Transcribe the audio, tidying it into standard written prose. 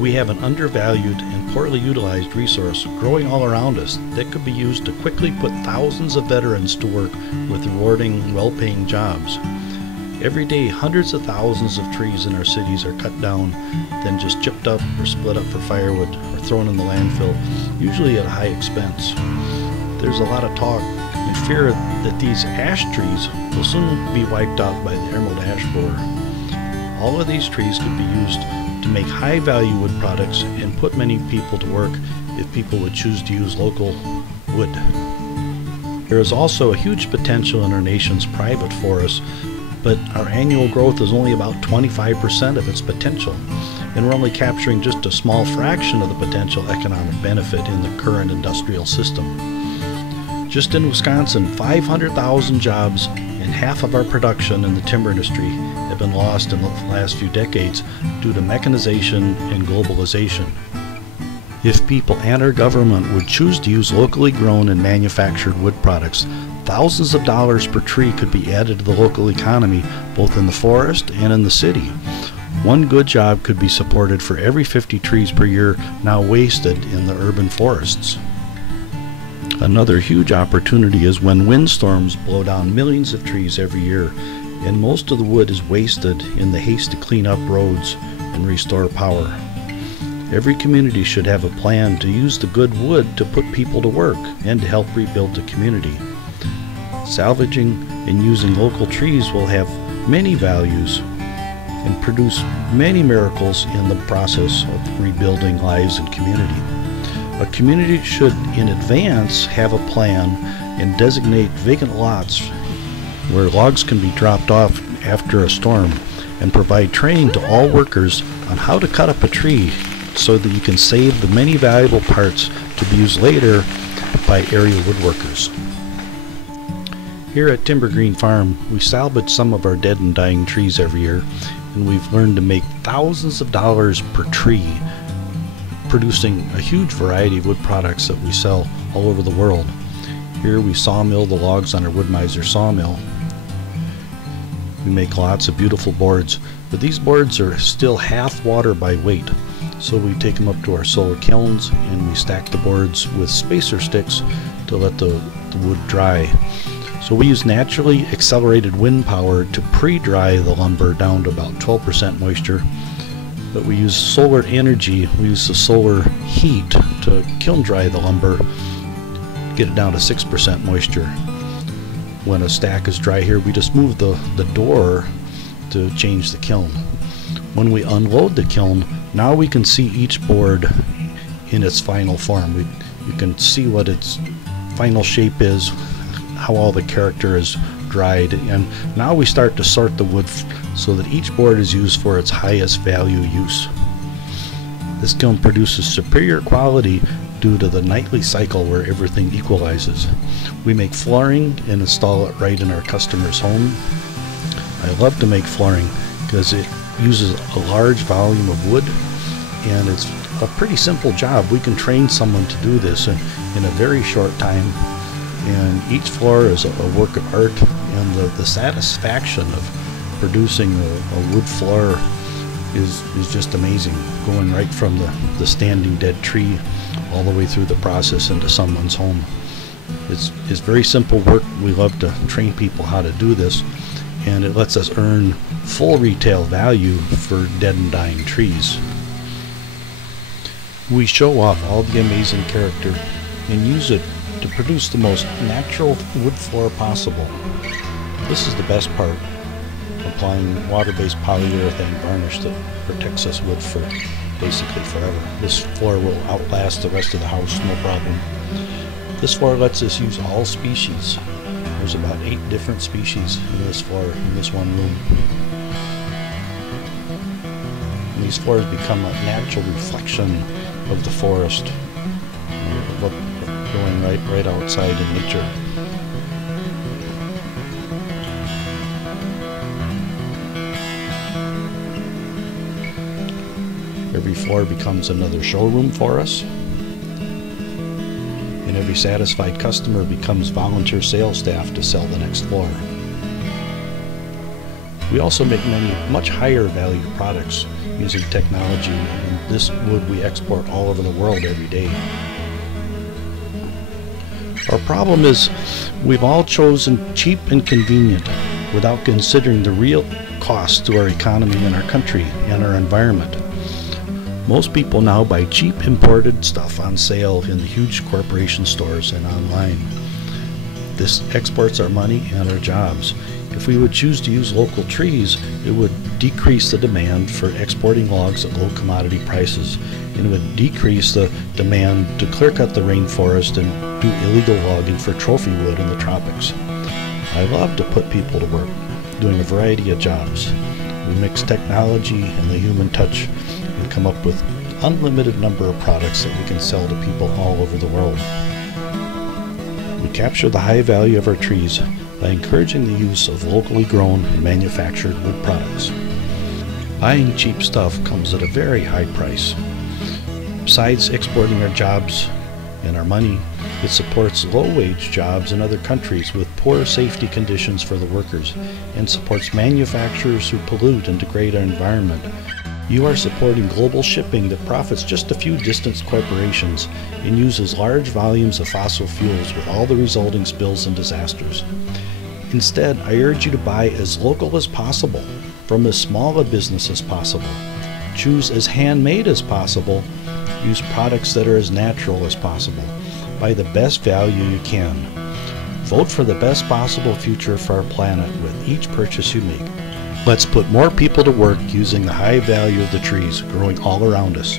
We have an undervalued and poorly utilized resource growing all around us that could be used to quickly put thousands of veterans to work with rewarding, well-paying jobs. Every day, hundreds of thousands of trees in our cities are cut down, then just chipped up or split up for firewood or thrown in the landfill, usually at a high expense. There's a lot of talk and fear that these ash trees will soon be wiped out by the emerald ash borer. All of these trees could be used to make high-value wood products and put many people to work if people would choose to use local wood. There is also a huge potential in our nation's private forests, but our annual growth is only about 25% of its potential, and we're only capturing just a small fraction of the potential economic benefit in the current industrial system. Just in Wisconsin, 500,000 jobs and half of our production in the timber industry have been lost in the last few decades due to mechanization and globalization. If people and our government would choose to use locally grown and manufactured wood products, thousands of dollars per tree could be added to the local economy, both in the forest and in the city. One good job could be supported for every 50 trees per year now wasted in the urban forests. Another huge opportunity is when windstorms blow down millions of trees every year, and most of the wood is wasted in the haste to clean up roads and restore power. Every community should have a plan to use the good wood to put people to work and to help rebuild the community. Salvaging and using local trees will have many values and produce many miracles in the process of rebuilding lives and community. A community should in advance have a plan and designate vacant lots where logs can be dropped off after a storm, and provide training to all workers on how to cut up a tree so that you can save the many valuable parts to be used later by area woodworkers. Here at Timber Green Farm, we salvage some of our dead and dying trees every year, and we've learned to make thousands of dollars per tree, producing a huge variety of wood products that we sell all over the world. Here we sawmill the logs on our Wood-Mizer sawmill. We make lots of beautiful boards, but these boards are still half water by weight. So we take them up to our solar kilns and we stack the boards with spacer sticks to let the wood dry. So we use naturally accelerated wind power to pre-dry the lumber down to about 12% moisture. But we use solar energy, we use the solar heat to kiln dry the lumber, get it down to 6% moisture. When a stack is dry here, we just move the door to change the kiln. When we unload the kiln, now we can see each board in its final form. You can see what its final shape is, how all the character is dried, and now we start to sort the wood so that each board is used for its highest value use. This kiln produces superior quality due to the nightly cycle where everything equalizes. We make flooring and install it right in our customer's home. I love to make flooring because it uses a large volume of wood, and it's a pretty simple job. We can train someone to do this in a very short time, and each floor is a work of art, and the satisfaction of producing a wood floor is just amazing, going right from the standing dead tree all the way through the process into someone's home. It's very simple work. We love to train people how to do this, and it lets us earn full retail value for dead and dying trees. We show off all the amazing character and use it to produce the most natural wood floor possible. This is the best part, applying water-based polyurethane varnish that protects this wood for basically forever. This floor will outlast the rest of the house, no problem. This floor lets us use all species. There's about 8 different species in this floor, in this one room. And these floors become a natural reflection of the forest, going right outside in nature. Every floor becomes another showroom for us, and every satisfied customer becomes volunteer sales staff to sell the next floor. We also make many much higher value products, using technology, and this wood we export all over the world every day. Our problem is we've all chosen cheap and convenient without considering the real cost to our economy and our country and our environment. Most people now buy cheap imported stuff on sale in the huge corporation stores and online. This exports our money and our jobs. If we would choose to use local trees, it would decrease the demand for exporting logs at low commodity prices, and it would decrease the demand to clear cut the rainforest and do illegal logging for trophy wood in the tropics. I love to put people to work, doing a variety of jobs. We mix technology and the human touch and come up with unlimited number of products that we can sell to people all over the world. We capture the high value of our trees by encouraging the use of locally grown and manufactured wood products. Buying cheap stuff comes at a very high price. Besides exporting our jobs and our money, it supports low-wage jobs in other countries with poor safety conditions for the workers, and supports manufacturers who pollute and degrade our environment. You are supporting global shipping that profits just a few distant corporations and uses large volumes of fossil fuels with all the resulting spills and disasters. Instead, I urge you to buy as local as possible, from as small a business as possible. Choose as handmade as possible. Use products that are as natural as possible. Buy the best value you can. Vote for the best possible future for our planet with each purchase you make. Let's put more people to work using the high value of the trees growing all around us.